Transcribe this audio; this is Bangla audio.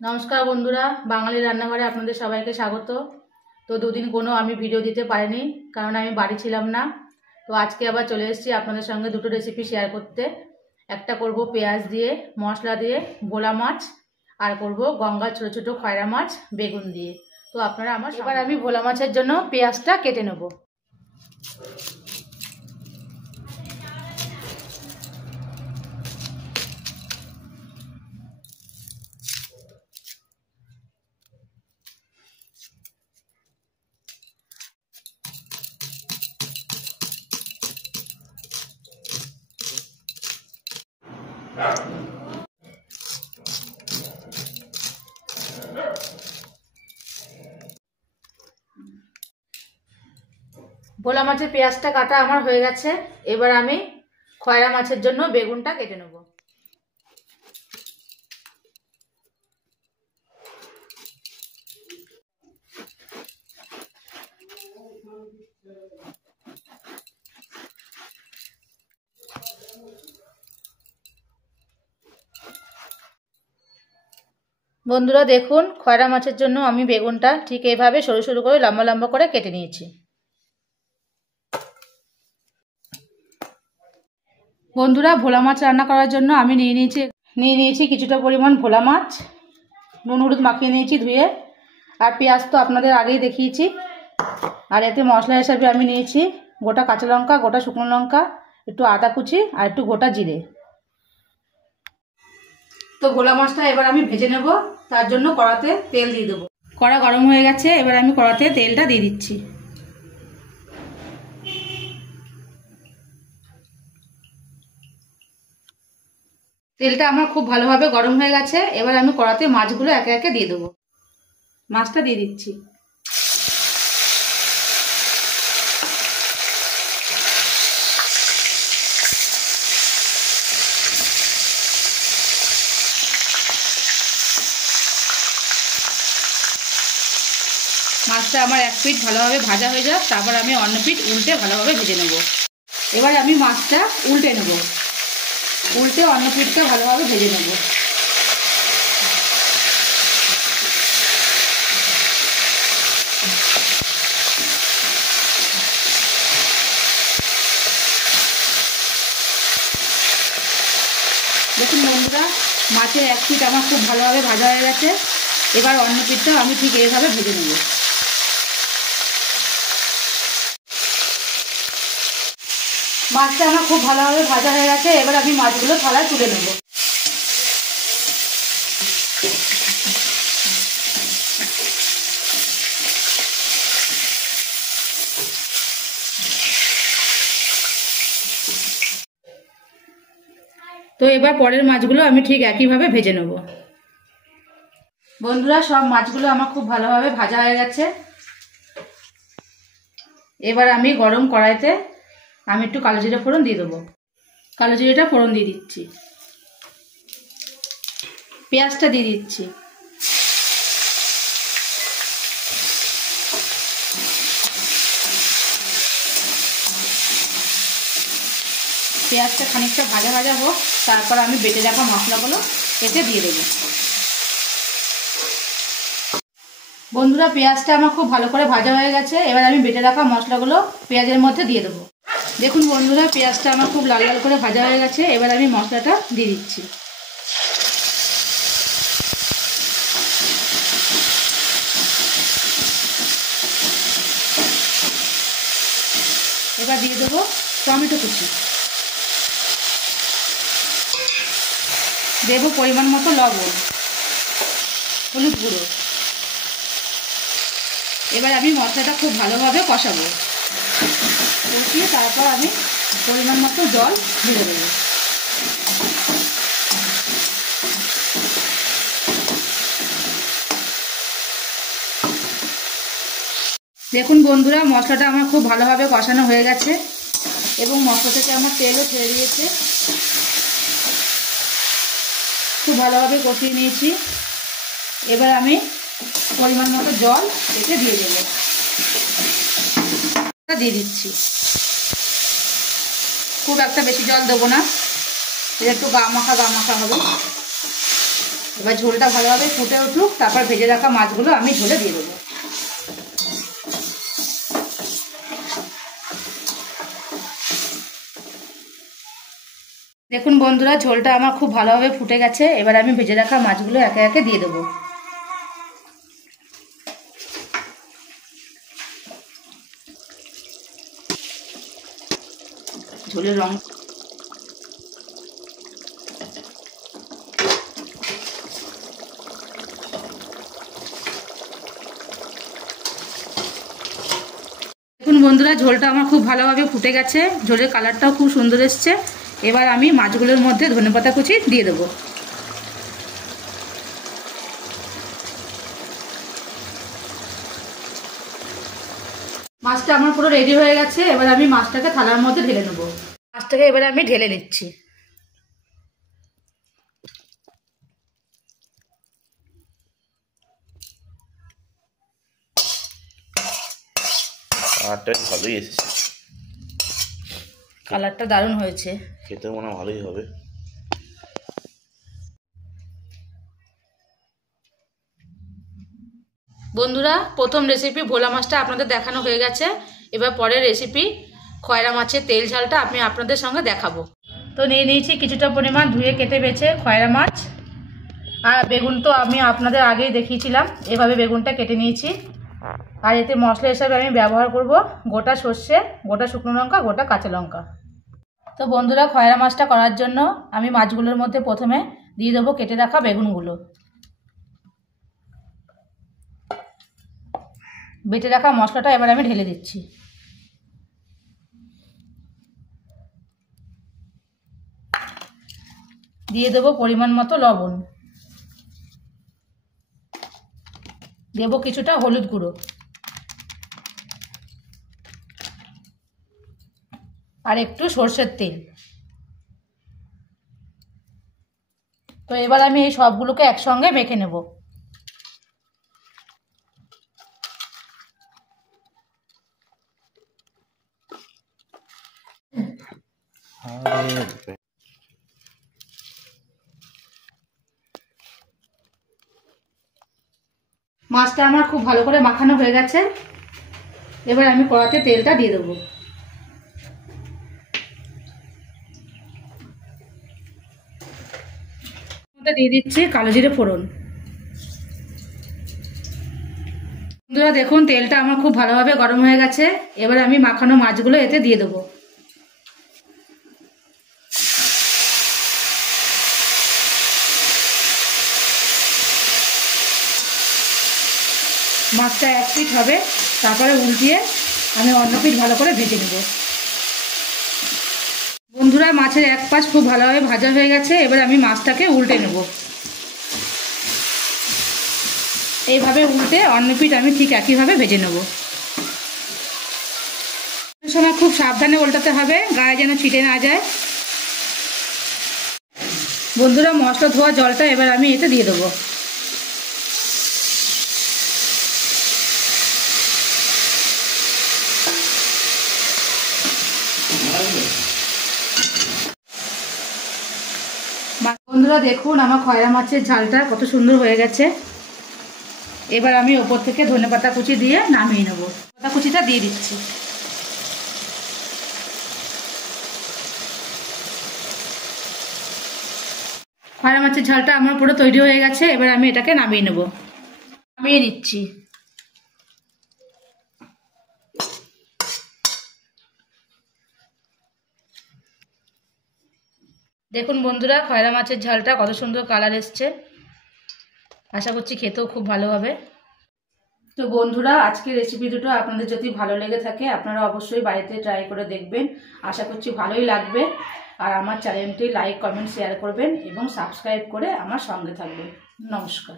নমস্কার বন্ধুরা, বাঙালি রান্নাঘরে আপনাদের সবাইকে স্বাগত। তো দুদিন কোনো আমি ভিডিও দিতে পারিনি, কারণ আমি বাড়ি ছিলাম না। তো আজকে আবার চলে এসেছি আপনাদের সঙ্গে দুটো রেসিপি শেয়ার করতে। একটা করব পেঁয়াজ দিয়ে মশলা দিয়ে ভোলা মাছ, আর করব গঙ্গার ছোটো ছোটো খয়রা মাছ বেগুন দিয়ে। তো আপনারা এবার আমি ভোলা মাছের জন্য পেঁয়াজটা কেটে নেব। ভোলা মাছের পেঁয়াজটা কাটা আমার হয়ে গেছে। এবার আমি খয়রা মাছের জন্য বেগুনটা কেটে নেব। বন্ধুরা দেখুন, খয়রা মাছের জন্য আমি বেগুনটা ঠিক এইভাবে সরু সরু করে লম্বা লম্বা করে কেটে নিয়েছি। বন্ধুরা, ভোলা মাছ রান্না করার জন্য আমি নিয়ে নিয়েছি কিছুটা পরিমাণ ভোলা মাছ। নুন হলুদ মাখিয়ে নিয়েছি ধুয়ে। আর পেঁয়াজ তো আপনাদের আগেই দেখিয়েছি। আর এতে মশলা হিসাবে আমি নিয়েছি গোটা কাঁচা লঙ্কা, গোটা শুকনো লঙ্কা, একটু আদা কুচি আর একটু গোটা জিরে। তো ভোলা মাছটা এবার আমি ভেজে নেব। তার জন্য কড়াতে তেল দিয়ে দেবো। কড়া গরম হয়ে গেছে, এবার আমি কড়াতে তেলটা দিয়ে দিচ্ছি। তেলটা আমার খুব ভালোভাবে গরম হয়ে গেছে। এবার আমি কড়াতে মাছগুলো একে একে দিয়ে দেবো। মাছটা দিয়ে দিচ্ছি। মাছটা আমার এক পিঠ ভালোভাবে ভাজা হয়ে যাক, তারপর আমি অন্য পিঠ উল্টে ভালোভাবে ভেজে নেব। এবার আমি মাছটা উল্টে নেব, উল্টে অন্য পিঠটা ভালোভাবে ভেজে নেব। দেখুন বন্ধুরা, মাছের এক পিঠ আমার খুব ভালোভাবে ভাজা হয়ে গেছে। এবার অন্য পিঠটাও আমি ঠিক এইভাবে ভেজে নেব। মাছটা আমার খুব ভালোভাবে ভাজা হয়ে গেছে। এবার আমি মাছগুলো থালায় তুলে নেব। তো এবার পরের মাছগুলো আমি ঠিক একইভাবে ভেজে নেব। বন্ধুরা, সব মাছগুলো আমার খুব ভালোভাবে ভাজা হয়ে গেছে। এবার আমি গরম কড়াইতে আমি একটু কালো জিরে ফোড়ন দিয়ে দেবো। কালো জিরেটা ফোড়ন দিয়ে দিচ্ছি। পেঁয়াজটা দিয়ে দিচ্ছি। পেঁয়াজটা খানিকটা ভাজা ভাজা হোক, তারপর আমি বেটে রাখা মশলাগুলো এতে দিয়ে দেবো। বন্ধুরা, পেঁয়াজটা আমার খুব ভালো করে ভাজা হয়ে গেছে। এবার আমি বেটে রাখা মশলাগুলো পেঁয়াজের মধ্যে দিয়ে দেবো। দেখুন বন্ধুরা, পেঁয়াজটা আমার খুব লাল লাল করে ভাজা হয়ে গেছে। এবার আমি মশলাটা দিয়ে দিচ্ছি। এবার দিয়ে দেবো টমেটো কুচি, দেবো পরিমাণ মতো লবণ, হলুদ গুঁড়ো। এবার আমি মশলাটা খুব ভালোভাবে কষাবো। কষিয়ে তারপর আমি পরিমাণ মতো জল ঢেলে দেবো। দেখুন বন্ধুরা, মশলাটা আমার খুব ভালোভাবে কষানো হয়ে গেছে এবং মশলা থেকে আমার তেলও ছেড়ে দিয়েছে। খুব ভালোভাবে কষিয়ে নিয়েছি। এবার আমি পরিমাণ মতো জল এতে দিয়ে দেবো। দিয়ে দিচ্ছি। খুব একটা বেশি জল দেবো না, একটু গা মাখা হবে। এবার ঝোলটা ভালোভাবে ফুটে উঠুক, তারপর ভেজে রাখা মাছগুলো আমি ঝোলে দিয়ে দেবো। দেখুন বন্ধুরা, ঝোলটা আমার খুব ভালোভাবে ফুটে গেছে। এবার আমি ভেজে রাখা মাছগুলো একে একে দিয়ে দেবো। ঝোলের রং দেখুন বন্ধুরা, ঝোলটা আমার খুব ভালোভাবে ফুটে গেছে, ঝোলের কালারটাও খুব সুন্দর এসছে। এবার আমি মাছগুলোর মধ্যে ধনেপাতা কুচি দিয়ে দেবো। মাছটা আমার পুরো রেডি হয়ে গেছে। এবার আমি মাছটাকে থালার মধ্যে ঢেলে নেবো। মাছটাকে এবারে আমি ঢেলে নিচ্ছি। ভালোই এসেছে, কালারটা দারুণ হয়েছে, খেতে মনে হয় ভালোই হবে। বন্ধুরা, প্রথম রেসিপি ভোলা মাছটা আপনাদের দেখানো হয়ে গেছে। এবার পরের রেসিপি খয়রা মাছের তেল ঝালটা আমি আপনাদের সঙ্গে দেখাবো। তো নিয়ে নিয়েছি কিছুটা পরিমাণ ধুয়ে কেটে বেছে খয়রা মাছ। আর বেগুন তো আমি আপনাদের আগেই দেখিয়েছিলাম, এভাবে বেগুনটা কেটে নিয়েছি। আর এতে মশলা হিসাবে আমি ব্যবহার করব গোটা সর্ষে, গোটা শুকনো লঙ্কা, গোটা কাঁচা লঙ্কা। তো বন্ধুরা, খয়রা মাছটা করার জন্য আমি মাছগুলোর মধ্যে প্রথমে দিয়ে দেবো কেটে রাখা বেগুনগুলো। বেটে রাখা মশলাটা এবার আমি ঢেলে দিচ্ছি। দিয়ে দেবো পরিমাণ মতো লবণ, দেবো কিছুটা হলুদ গুঁড়ো, আর একটু সর্ষের তেল। তো এবার আমি এই সবগুলোকে একসঙ্গে মেখে নেব। মাছটা আমার খুব ভালো করে মাখানো হয়ে গেছে। এবার আমি কড়াতে তেলটা দিয়ে দেবো। দিয়ে দিচ্ছি কালো জিরে ফোড়ন। বন্ধুরা দেখুন, তেলটা আমার খুব ভালোভাবে গরম হয়ে গেছে। এবার আমি মাখানো মাছগুলো এতে দিয়ে দেবো। মাছটা এক পিঠ হবে, তারপরে উল্টিয়ে আমি অন্য পিঠ ভালো করে ভেজে নেব। বন্ধুরা, মাছের এক পাশ খুব ভালোভাবে ভাজা হয়ে গেছে। এবার আমি মাছটাকে উল্টে নেব। এইভাবে উল্টে অন্য পিঠ আমি ঠিক একইভাবে ভেজে নেব। সময় খুব সাবধানে উল্টাতে হবে, গায়ে যেন ছিটে না যায়। বন্ধুরা, মশলা ধোয়া জলটা এবার আমি এতে দিয়ে দেবো। বন্ধুরা দেখুন, আমার খয়রা মাছের ঝালটা কত সুন্দর হয়ে গেছে। এবার আমি ওপর থেকে ধনেপাতা কুচি দিয়ে নামিয়ে নেব। পাতা কুচিটা দিয়ে দিচ্ছি। খয়রা মাছের ঝালটা আমার পুরো তৈরি হয়ে গেছে। এবার আমি এটাকে নামিয়ে নেব। নামিয়ে নিচ্ছি। দেখুন বন্ধুরা, খয়রা মাছের ঝালটা কত সুন্দর কালার এসছে। আশা করছি খেতেও খুব ভালো হবে। তো বন্ধুরা, আজকের রেসিপি দুটো আপনাদের যদি ভালো লেগে থাকে আপনারা অবশ্যই বাড়িতে ট্রাই করে দেখবেন। আশা করছি ভালোই লাগবে। আর আমার চ্যানেলটি লাইক, কমেন্ট, শেয়ার করবেন এবং সাবস্ক্রাইব করে আমার সঙ্গে থাকবেন। নমস্কার।